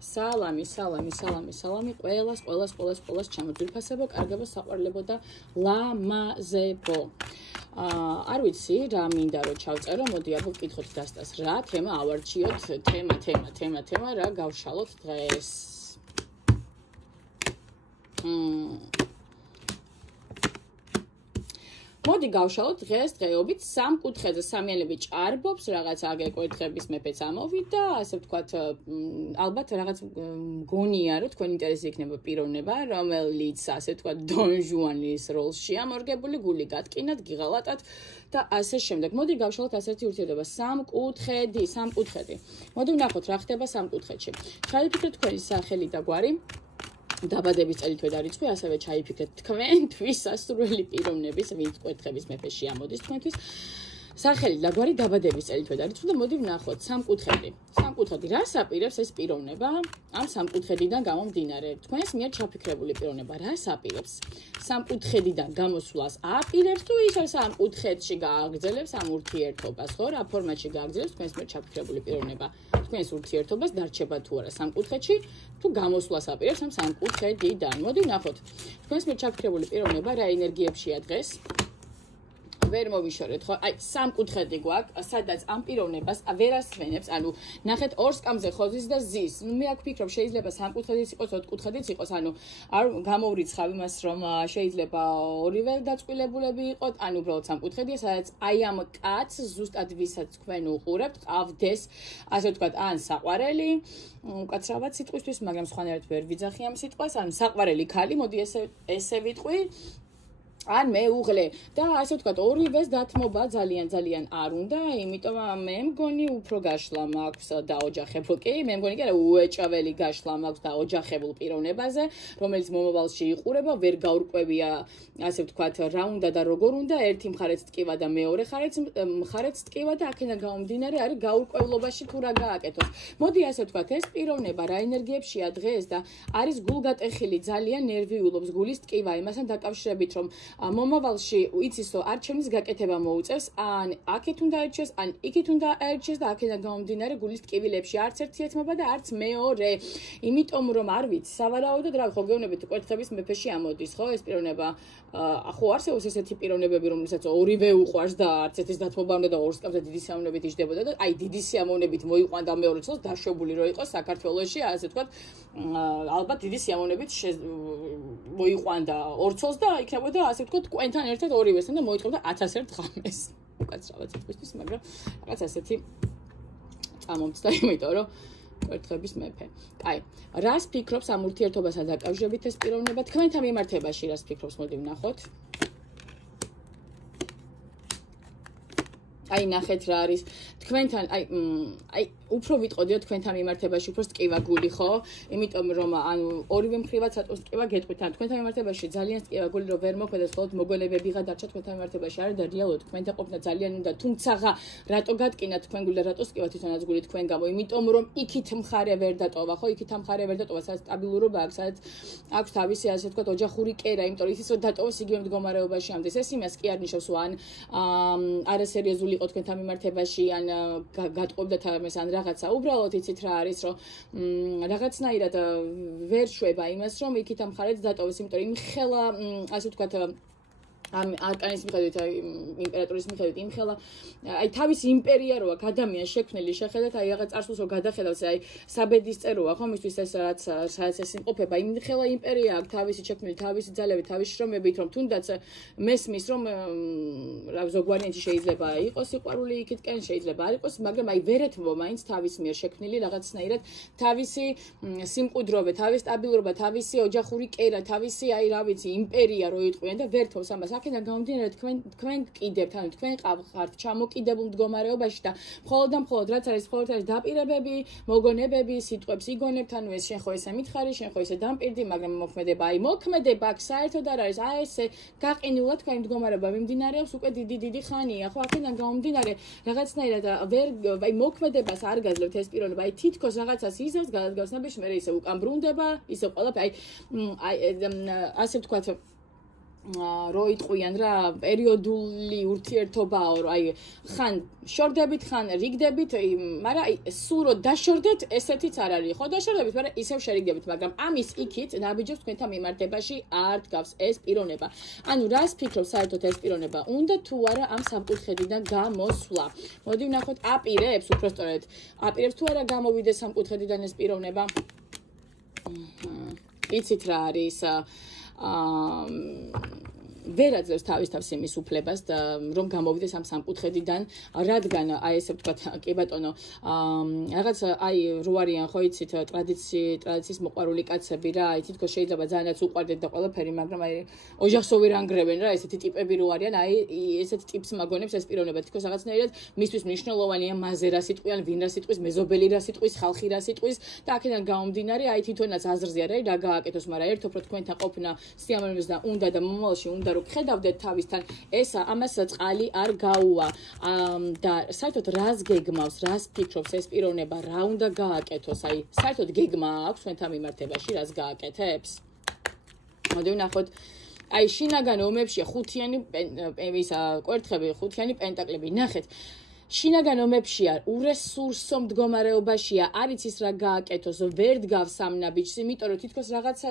სალამი ყველას ჩამოძვირფასებო, კარგებო, საყვარლებო და ლამაზებო. არ ვიცი რა მინდა რომ ჩავწერო, მოდი აბა ვკითხოთ დასტას რა თემა ავარჩიოთ, თემა რა გავშალოთ დღეს. მოდი გავშალოთ დღეს დღეობით სამ კუთხეზე სამიანები ჭარბობს, რაღაც აგეკითხების მეფეც ამოვიდა, ასე ვთქვათ, ალბათ რაღაც მგონია რომ თქვენ ინტერესი იქნება პიროვნება, რომელიც ასე ვთქვათ დონ ჟუანის როლშია მორგებული, გული გატკინათ, გიღალატათ და ასე შემდეგ. მოდი გავშალოთ ასეთი ურთიერთობა, სამ კუთხედი. მოდი ვნახოთ რა ხდება სამ კუთხედში. ჩაიფიქრეთ თქვენი სახელი და გვარი. დაბადების წელი თვე და რიცხვი, ასევე ჩაიფიქრეთ თქვენთვის სასურველი პიროვნების, ვინც კუთხების მეფეში ამოდის თქვენთვის. სახელი და გვარი, დაბადების წელი თვე და რიცხვი და მოდი ვნახოთ სამ კუთხედი. რას აპირებს ეს პიროვნება? ამ სამ კუთხედიდან გამომდინარე, თქვენს მიერ ჩაფიქრებული პიროვნება რას აპირებს? სამ კუთხედიდან გამოსვლას აპირებს თუ ის სამ კუთხედში გააგრძელებს ამ ურთიერთობას, ხო? რა ფორმატში გააგრძელებს თქვენს მიერ ჩაფიქრებული პიროვნება? თქვენს ურთიერთობას დარჩება თუ არა სამ კუთხედში, თუ გამოსვლას აპირებს ამ სამ კუთხედიდან. მოდი ვნახოთ. თქვენს მიერ ჩაფიქრებული პიროვნება რა ენერგიებშია დღეს? ვერ მოვიშორეთ, ხო? აი, სამ კუთხედი გვაქვს, სადაც ამ პიროვნებას ვერ ასვენებს, ანუ ნახეთ ორ სკამზე ხოზის და ზის. მე აქ ვფიქრობ, შეიძლება სამ კუთხედიც იყოს, ოთხ კუთხედიც იყოს, ანუ არ გამოვრიცხავ იმას, რომ შეიძლება ორივე დაწყვილებულები იყოთ, ანუ უბრალოდ სამ კუთხედია, სადაც აი ამ კაცს ზუსტად ვისაც თქვენ უყურებთ, ყავდეს, ასე ვთქვათ, ან საყვარელი, უკაცრავად სიტყვისთვის, მაგრამ სხვანაირად ვერ ვიძახი ამ სიტყვას, ან საყვარელი ქალი, მოდი ესე ვიტყვი. ან მეუღლე და ასე ვთქვათ ორივეს დათმობა ძალიან არ უნდა, იმიტომ მე მგონი უფრო გაშლა მაქვს დაოჯახებულ, კი, მე მგონი კი არა უეჭველი გაშლა მაქვს დაოჯახებულ პიროვნებაზე, რომელიც მომავალში იყურება, ვერ გაურკვევია, ასე ვთქვათ, რა უნდა და როგორ უნდა, ერთი მხარეც ტკივა და მეორე მხარეც ტკივა და აქედან გამომდინარე არის გაურკვევლობაში თუ რა გააკეთოს. მოდი ასე ვთქვათ, ეს პიროვნება რა ენერგიებშია დღეს და არის გულგატეხილი, ძალიან ნერვიულობს, გულის ტკივა იმასთან დაკავშირებით, რომ მომავალში იცის რომ არჩევნის გაკეთება მოუწევს, ან აქეთ უნდა აერჩიოს, ან იქით უნდა აერჩიოს და აქედან გამომდინარე გულის ტკივილებში არც ერთი ეთმობა და არც მეორე. იმიტომ რომ არ ვიცი, სავარაუდოდ რა ხო გეუბნებით კუთხების მეფეში ამოდის, ხო, ეს პიროვნება. ხო არსებობს ესეთი პიროვნებები, რომელსაც ორივე უყვარს და არც ერთის დათმობა უნდა და ორ სკამზე დიდი სიამოვნებით იჯდებოდა და აი დიდი სიამოვნებით მოიყვანდა მეორე წელს დაშვებული რო იყოს საქართველოში, ასე ვთქვათ, ალბათ დიდი სიამოვნებით მოიყვანდა ორ წელს და იქნებოდა ასე ვთქვათ კვენთან ერთად ორივესთან და მოითხოვდა 1001 ღამეს. უკაცრავად სიტყვის, მაგრამ რაღაც ასეთი წამომწდა, იმიტომ რომ კუთხების მეფე. კაი, რას ფიქრობს ამ ურთიერთობასთან დაკავშირებით ეს პიროვნება თქვენთან მიმართებაში, რას ფიქრობს, მოდი ვნახოთ. აი ნახეთ რა არის თქვენთან, აი უფრო ვიტყოდიო თქვენთან მიმართებაში, უფრო სტკივა გული, ხო? იმიტომ რომ ანუ ორივე მხრივად სატყვის სტკივა გეტყვით, ან თქვენთან მიმართებაში ძალიან სტკივა გული, რომ ვერ მოქმედებს, მხოლოდ მოგონებებიღა დარჩა თქვენთან მიმართებაში, არა და რეალურად თქვენთან ყოფნა ძალიან უნდა, თუმცა რატო გატკინათ თქვენ გული და რატო სტკივა თვითონაც გული თქვენ გამო? იმიტომ რომ იქით მხარე ვერ დატოვა, ხო? იქით მხარე ვერ დატოვა, სადაც სტაბილურობა აქვს, სადაც აქვს თავისი ასე ვთქვათ ოჯახური კერა, იმიტომ რომ იცის რომ დატოვოს იგივე მდგომარეობაში ამდეს. ეს იმას კი არ ნიშნავს, რომ ან არასერიოზული იყო თქვენთან მიმართებაში, ან გატყობდათ ამას, ან რაღაცა. უბრალოდ იცით რა არის, რომ რაღაცნაირად ვერ შვება იმას, რომ იქით ამ მხარეც დატოვოს, იმიტომ რომ იმხელა, ასე ვთქვათ, ამ არკანის მიხედვით, იმპერატორის მიხედვით, იმხელა, აი თავის იმპერია როა ადამიანს შექმნილი, შეხედათ, აი რაღაც წარსულს რო გადახედავს, აი საბედის წეროა, ხო, მისთვის ეს რაც ეს იმყოფება, იმხელა იმპერია აქვს თავისი შექმნილი, თავისი ძალებით, თავისი შრომებით, რომ თუნდაც მესმის, რომ რა ზოგვარიანტი შეიძლება იყოს სიყვარული იქითკენ, შეიძლება არ იყოს, მაგრამ აი ვერ ეთმობა მაინც თავის მიერ შექმნილი რაღაცნაირად თავისი სიმყუდროვე, თავისი სტაბილურობა, თავისი ოჯახური კერა, თავისი აი რა ვიცი, იმპერია რო იტყვიან და ვერ თავს ამას. აქედან გამომდინარე თქვენ კიდევთ, ანუ თქვენ ხართ ჩამოკიდებულ მდგომარეობაში და მხოლოდ რაც არის დაპირებები, მოგონებები, სიტყვებს იგონებთ, ანუ ეს შენ ხო ესე მითხარი, შენ ხო ესე დამპირდი, მაგრამ მოქმედება აქ საერთოდ არ არის. აი ესე გაყინულად თქვენი მდგომარეობა მიმდინარეობს უკვე დიდი ხანია, ხო? აქედან გამომდინარე რაღაცნაირად აი მოქმედებას არ გაძლევთ ეს პიროვნება, აი თითქოს რაღაცას იზავს, გადადგავს ნაბიჯს, მე ისე უკან ბრუნდება, ისე ყველაფერი, აი ასე ვთქვათ რო იტყვიან რა პერიოდული ურთიერთობაო რომ აი ხან შორდებით ხან რიგდებით მაგრამ აი სულ რო დაშორდეთ ესეთიც არ არის ხო დაშორდებით მაგრამ ისევ შერიგდებით მაგრამ ამის იქით ნაბიჯებს თქვენთან მიმართებაში არ დგავს ეს პიროვნება ანუ რას ფიქრობ საერთოდ ეს პიროვნება უნდა თუ არა ამ სამკუთხედიდან გამოსვლა მოდი ვნახოთ აპირებს უпростоრედ აპირებს თუ არა გამოვიდეს სამკუთხედიდან ეს პიროვნება იცით რა არის ვერაძლევს თავის იმის უფლებას რომ გამოვიდეს ამ სამკუთხედიდან რადგან აი ესე ვთქვათ კი ბატონო რაღაც აი რო არიან ხო იცით ტრადიციის მოყვარული კაცები რა აი თითქოს შეიძლება ძალიანაც უყვარდეთ და ყველაფერი მაგრამ აი ოჯახსოვი რანგრევენ რა ესეთი ტიპები რო არიან აი ესეთ ტიპს მაგონებს ეს პიროვნება თითქოს რაღაცნაირად მისთვის მნიშვნელოვანია მაზე რა სიტყვიან ვინ რა სიტყვის მეზობელი რა სიტყვის ხალხი რა სიტყვის და აქედან გამომდინარე აი თვითონაც აზრზე არა რა გააკეთოს მაგრამ ერთობ რო თქვენთან ყოფნა სიამოვნებელს და უნდა და მომავალში უნდა რომ ხედავდეთ თავისთან ეს ამას წყალი არ გაუვა და საერთოდ რას გეგმავს რას ფიქრობს ეს პიროვნება რა უნდა გააკეთოს აი საერთოდ გეგმა აქვს თქვენთან მიმართებაში რას გააკეთებს მოდი ვნახოთ აი შინაგან ომებში ხუთიანი ისა კვერთხები ხუთიანი პენტაკლები ნახეთ შინაგან ომებშია ურესურსო მდგომარეობაშია არის ის რა გააკეთოს ვერ დგავს ამ ნაბიჯს იმიტომ რომ თითქოს რაღაცა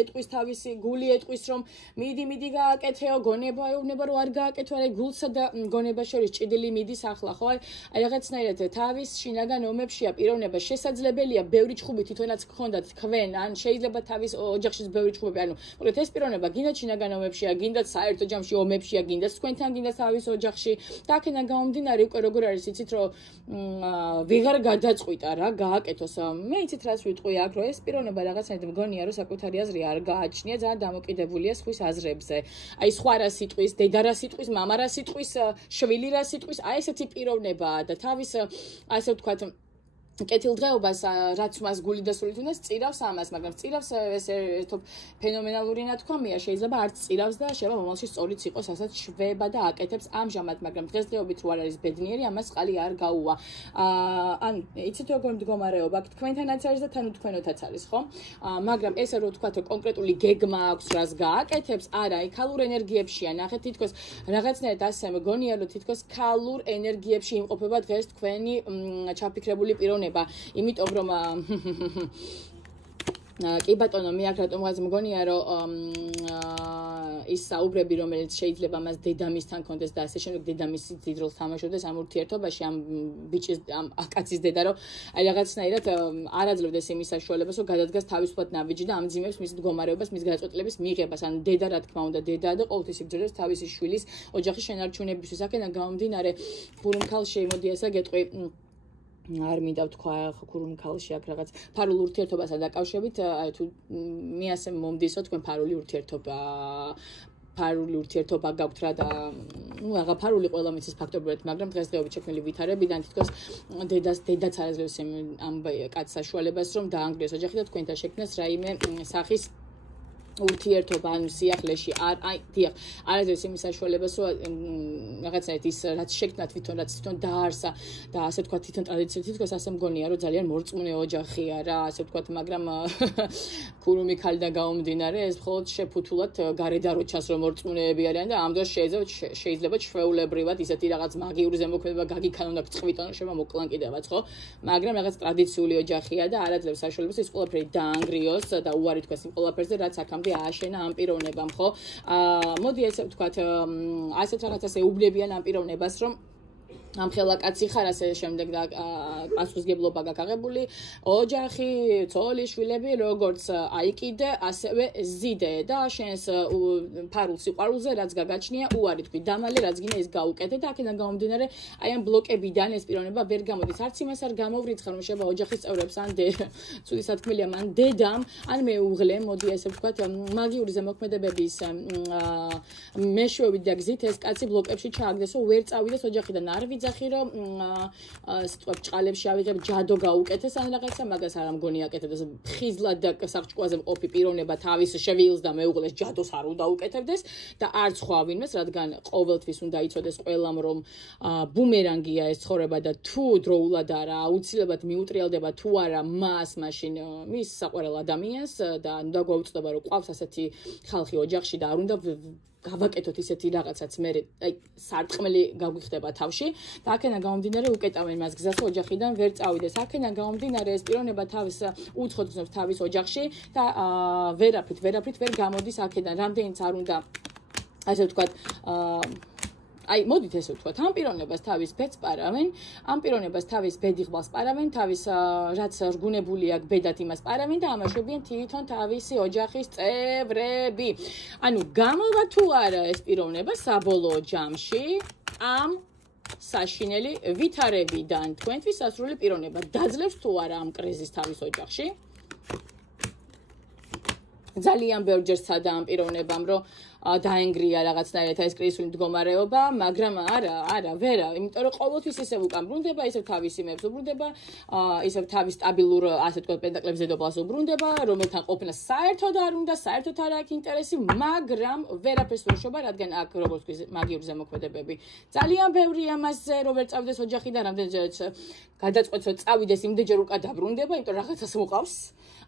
ეტყვის თავისი გული ეტყვის რომ მიდი გააკეთეო გონება ეუბნება რომ არ გააკეთო არა გულსა და გონებას შორის ჭიდილი მიდის ახლა ხო აი რაღაცნაირად თავის შინაგან ომებშია პიროვნება შესაძლებელია ბევრი ჩხუბი თვითონაც გქონდათ თქვენ ან შეიძლება თავის ოჯახშიც ბევრი ჩხუბები ანუ მოკლედ ეს პიროვნება გინდა შინაგან ომებშია გინდა საერთო ჯამში ომებშია გინდა თქვენთან გინდა თავის ოჯახში და აქედან გამომდინარე უკვე როგორ არის იცით რომ ვეღარ გადაწყვიტა რა გააკეთოს მე იცით რას ვიტყვი აქ რომ ეს პიროვნება რაღაცნაირად მგონია რომ საკუთარი აზრი არ გააჩნია ძალიან დამოკიდებულია სხვის აზრებზე აი სხვა რა სიტყვის დედა რა სიტყვის მამა რა სიტყვის შვილი რა სიტყვის აი ესეთი პიროვნებაა და თავის ასე ვთქვათ კეთილდღეობას რაც მას გული და სულით უნდა წირავს ამას მაგრამ წირავს ეს ერთო ფენომენალური ნათქვამია შეიძლება არც წირავს და შეიძლება მომავალში სწორიც იყოს ასაც შვება და აკეთებს ამჟამად მაგრამ დღესდღეობით რო არ არის ბედნიერი ამას წყალი არ გაუვა ან იცით როგორ მდგომარეობა თქვენთანაც არის და თანუ თქვენოთაც არის ხო მაგრამ ესე რო ვთქვათ კონკრეტული გეგმა აქვს რას გააკეთებს არა აი ქალურ ენერგიებშია ნახეთ თითქოს რაღაცნაირად ასე მგონია რომ თითქოს ქალურ ენერგიებში იმყოფება დღეს თქვენი ჩაფიქრებული პიროვნება იმიტომ რომ კი ბატონო მე აქ რატომღაც მგონია რომ ის საუბრები რომელიც შეიძლება მას დედამისთან კონდეს და ასე შემდეგ დედამისი დიდ როლს თამაშობდეს ამ ურთიერთობაში ამ ბიჭის ამ კაცის დედა რომ აი რაღაცნაირად არ აძლევდეს იმის საშუალებას რომ გადადგას თავისუფლად ნაბიჯი და ამძიმებს მის მდგომარეობას მის გაწყვეტილების მიღებას ან დედა რა თქმა უნდა დედა და ყოველთვის იბრძოლებს თავისი შვილის ოჯახის შენარჩუნებისთვის აქედან გამომდინარე ხურუმქალში მოდი ასე გეტყვი არ მინდა ვთქვა ხურუმ ქალში აქ რაღაც ფარულ ურთიერთობასთან დაკავშირებით აი თუ მე ასე მომდისო თქვენ ფარული ურთიერთობა გაქვთ რა და ნუ აღა ფარული ყველა მიცის ფაქტორებად მაგრამ დღესდღეობით შექმნილი ვითარებიდან თითქოს დედაც არ აძლევს ამ კაც საშუალებას რომ დაანგრიოს ოჯახი და თქვენთან შექმნას რაიმე სახის ურთიერთობა ანუ სიახლეში აი დიახ არაძლევს იმის საშუალებას რომ რაღაცნაირად ის რაც შექმნა თვითონ რაც თვითონ დაარსა და ასე ვთქვათ თვითონ ტრადიციით თითქოს ასე მგონია რომ ძალიან მორწმუნე ოჯახია რა ასე ვთქვათ მაგრამ ქურუმი ქალიდან გამომდინარე ეს მხოლოდ შეფუთულად გარედან რო ჩას რომ მორწმუნეები არიან და ამ დროს შეიძლება ჩვეულებრივად ისეთი რაღაც მაგიური ზემოქმედება გაგიქანონ აქ წვიტონ შევა მოკლან კიდევაც ხო მაგრამ რაღაც ტრადიციული ოჯახია და არაძლევს საშუალებას ის ყველაფერი დაანგრიოს და უარი თქვას იმ ყველაფერზე რაც აქამდე ააშენა ამ პიროვნებამ ხო მოდი ესე ვთქვათ ასეთ რაღაცას ეუბნებიან ამ პიროვნებას რომ ამ ხელა კაცი ხარ ასე შემდეგ და პასუხისგებლობა გაგაღებული ოჯახი ცოლი შვილები როგორც აი კიდე ასევე ზიდე და შენს ფარულ სიყვარულზე რაც გაგაჩნია უარი თქვი დამალე რაც გინდა ის გაუკეთე და აქედან გამომდინარე აი ამ ბლოკებიდან ეს პიროვნება ვერ გამოდის არც იმას არ გამოვრიცხარ რომ შეიძლება ოჯახის წევრებს ან ცუდი სათქმელია მან დედამ ან მეუღლე მოდი ესე ვთქვათ მაგიური ზემოქმედებების მეშვეობით და გზით ეს კაცი ბლოკებში ჩააგდეს რომ ვერ წავიდეს ოჯახიდან არ ვიძახი რომ სიტყვა ჭყალებში ავიღებ ჯადო გაუკეთეს ან რაღაცა მაგას არ ამგონი აკეთებდეს ხიზლად და საჭკუაზე მყოფი პიროვნება თავის შევილს და მეუღლეს ჯადოს არ უნდა უკეთებდეს და არც სხვა ვინმეს რადგან ყოველთვის უნდა იცოდეს ყველამ რომ ბუმერანგია ეს ცხოვრება და თუ დროულად არა აუცილებლად მიუტრიალდება თუ არა მას მაშინ მის საყვარელ ადამიანს და უნდა გვაუწყდება რომ ყავს ასეთი ხალხი ოჯახში და არ უნდა გავაკეთოთ ისეთი რაღაცაც მე აი სარტყმელი გაგვიხდება თავში და აქედან გამომდინარე უკეტავენ მას გზას ოჯახიდან ვერ წავიდეს აქედან გამომდინარე ეს პიროვნება თავის უცხოთნობს თავის ოჯახში და ვერაფრით ვერ გამოდის აქედან რამდენიც არ უნდა ასე ვთქვათ აი მოდით ესე ვთქვათ ამ პიროვნებას თავის ბედს პარავენ ამ პიროვნებას თავის ბედიღბალს პარავენ თავის რაც რგუნებული აქვს ბედად იმას პარავენ და ამაშობიან თვითონ თავისი ოჯახის წევრები ანუ გამოვა თუ არა ეს პიროვნება საბოლოო ჯამში ამ საშინელი ვითარებიდან თქვენთვის სასრული პიროვნება დაძლევს თუ არა ამ კრიზისს თავის ოჯახში ძალიან ბევრჯერ სცადა ამ პიროვნებამ რომ დაენგრია რაღაცნაირად ეს კრიზისული მდგომარეობა, მაგრამ არა, ვერა, იმიტომ რომ ყოველთვის ისევ უკან ბრუნდება, ისევ თავის იმებს უბრუნდება, ისევ თავის სტაბილურ, ასე ვთქვათ, პენტაკლების დედოფლას უბრუნდება, რომელთან ყოფნა საერთოდ არ უნდა, საერთოდ არ აქვს ინტერესი, მაგრამ ვერაფერს ვერ შობა, რადგან აქ როგორც ვთქვი, მაგიური ზემოქმედებები ძალიან ბევრია მასზე, რომ ვერ წავიდეს ოჯახიდან, რამდენჯერაც გადაწყვეტს, რომ წავიდეს, იმდენჯერ უკან დაბრუნდება, იმიტომ რომ რაღაცას მოყავს.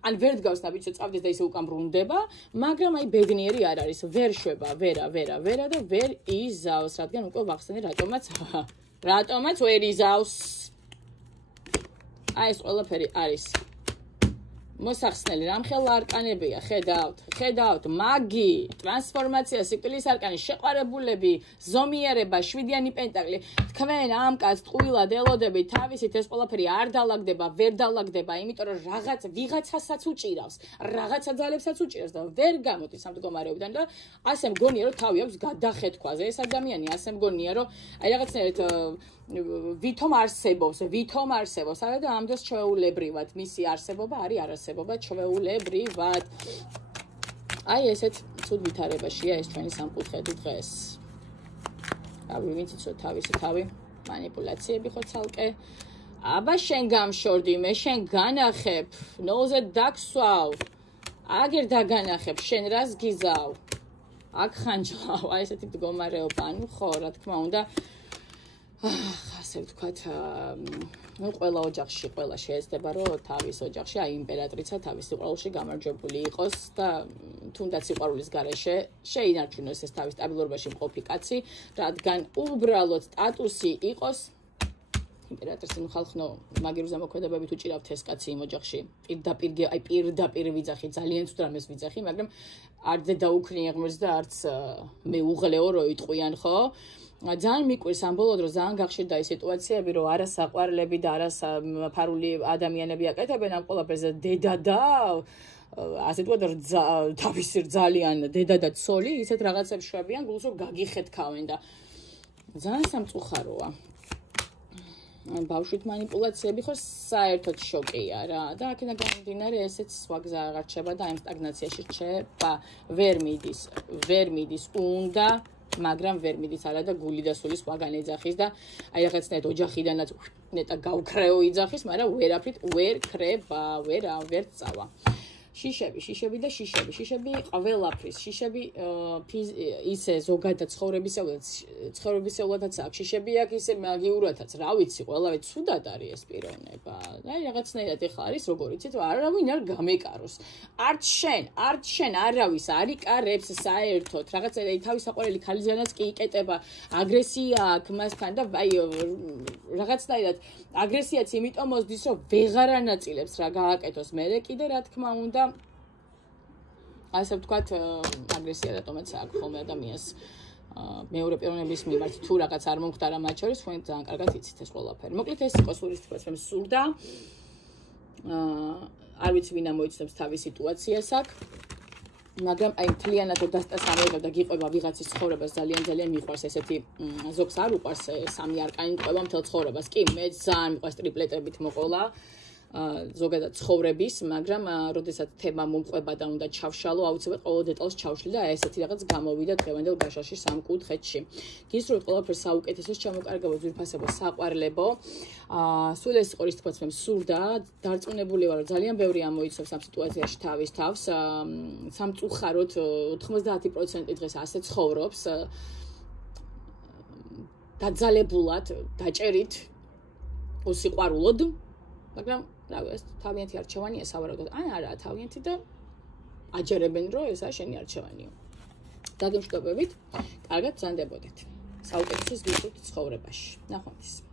ან ვერ დგავს ნაბიჯს წავდეს და ისე უკან ბრუნდება, მაგრამ აი ბედნიერი არ არის, ვერ შვება, ვერა და ვერ იზავს, რადგან უკვე ვახსენე რატომაც ვერ იზავს. აი ეს ყველაფერი არის მოსახსნელი რამხელა არკანებია, ხედავთ, მაგი, ტრანსფორმაცია, სიკვდილის არკანი, შეყვარებულები, ზომიერება, შვიდიანი პენტაკლი. თქვენ ამ კაცს ტყუილად ელოდებით, თავისით ეს ყველაფერი არ დალაგდება, ვერ დალაგდება, იმიტომ რომ ვიღაცასაც უჭირავს, რაღაცა ძალებსაც უჭირავს და ვერ გამოდის ამ მდგომარეობიდან და ასე მგონია რომ თავი აქვს გადახეთქვაზე. ეს ადამიანი ასე მგონია რომ აი რაღაცნაირად ვითომ არსებობს, არა და ამ დროს ჩვეულებრივად მისი არსებობა არის არასებობა ჩვეულებრივად. აი ესეც ცუდ ვითარებაშია ეს ჩვენი სამკუთხედი დღეს. რავი, ვინც იცოდა თავისი თავი, манипуляციები ხო ცალკე. აბა შენ გამშორდი, მე შენ განახებ, ნოზე დაგსვავ. აგერ დაგანახებ, შენ რას გიზავ? აქ ხანჯლავ, აი ესეთი მდგომარეობა, ანუ ხო, რა თქმა უნდა ასე ვთქვათ, ყველა ოჯახში ყველა შეეცდება, რომ თავის ოჯახში აი იმპერატრიცა თავის სიყვარულში გამარჯვებული იყოს და თუნდაც სიყვარულის გარეშე შეინარჩუნოს ეს თავის სტაბილურობაში მყოფი კაცი, რადგან უბრალოდ სტატუსი იყოს იმპერატრის ხალხნო მაგიურ ზემოქმედებებით უჭირავთ ეს კაცი იმ ოჯახში. პირდაპირ ვიძახი, ძალიან ცუდ რამეს ვიძახი, მაგრამ არც დაუქნია ღმერთს და არც მეუღლეო რო იტყვიან, ხო? ძალიან მიკვირს ამ ბოლოდ რომ ძალიან გახშირდა ის სიტუაციები რომ არა საყვარლები და არა ფარული ადამიანები აკეთებენ ამ ყველაფერს დედა და ასე თქვა თავისი ძალიან დედა და ცოლი ისეთ რაღაცებს შვებიან გულს რომ გაგიხეთქავენ და ძალიან სამწუხაროა ბავშვით манипуляციები ხო საერთოდ შოკია რა და აქედან გამომდინარე ესეც სხვა გზა აღარ რჩება და ამ სტაგნაციაში რჩება ვერ მიდის უნდა მაგრამ ვერ მიდის არა და გული და სული სხვაგან ეძახის და აი რაღაცნაირად ოჯახიდანაც ნეტა გავქრეო იძახის, მაგრამ ვერაფრით ვერ ქრება, ვერ წავა. შიშები და შიშები ყველაფრის შიშები ისე ზოგადად ცხოვრებისეულადაც აქვს შიშები აქვს ისე მაგიურათაც რა ვიცი ყველავე ცუდად არის ეს პიროვნება აი რაღაცნაირად ეხლა არის როგორ იცით არავინ არ გამეკაროს არც შენ არავის არ იკარებს საერთოდ რაღაცა თავის საყვარელი ქალისგანაც კი იკეტება აგრესია აქვს მასთან და აი რაღაცნაირად აგრესიაც იმიტომ მოსდის რომ ვეღარ ანაწილებს რა გააკეთოს მერე კიდე რა თქმა უნდა ასე ვთქვათ აგრესია რატომაც აქვს ხოლმე ადამიანს მეორე პიროვნების მიმართ თუ რაღაც არ მომხდარა მათ შორის თქვენ ძალიან კარგად იცით ეს ყველაფერი მოკლედ ეს იყო სულის თქოს მე სურდა არ ვიცი ვინ ამოიცნობს თავის სიტუაციას აქ მაგრამ აი მთლიანად რომ დასტასავება და გიყვება ვიღაცის ცხოვრებას ძალიან მიყვარს ესეთი ზოგს არ უყვარს სამი არკანი ყვება მთელ ცხოვრებას კი მე ძალიან მიყვარს ტრიპლეტებით მოყოლა ზოგადად ცხოვრების, მაგრამ როდესაც თემა მომყვება და უნდა ჩავშალო, აუცილებლად ყოველ დეტალს ჩავშლი და ესეთი რაღაც გამოვიდა დღევანდელ გაშალში სამკუთხედში. გისურვებთ ყველაფერს საუკეთესოს, ჩამოკარგებო, ძვირფასებო, საყვარლებო. სულ ეს ყორის თქოს მე მსურდა, დარწმუნებული ვარ, ძალიან ბევრი ამოიცნობს ამ სიტუაციაში თავის თავს. სამწუხაროდ 90% დღეს ასე ცხოვრობს. დაძალებულად, დაჭერით, უსიყვარულოდ, მაგრამ რავი, ეს თავიანთი არჩევანია სავარაუდოდ. ან არაა თავიანთი და აჯერებენ, რომ ესაა შენი არჩევანიო. დაგემშვიდობებით, კარგად ბრძანდებოდეთ. საუკეთესოს გისურვებთ ცხოვრებაში. ნახვამდის.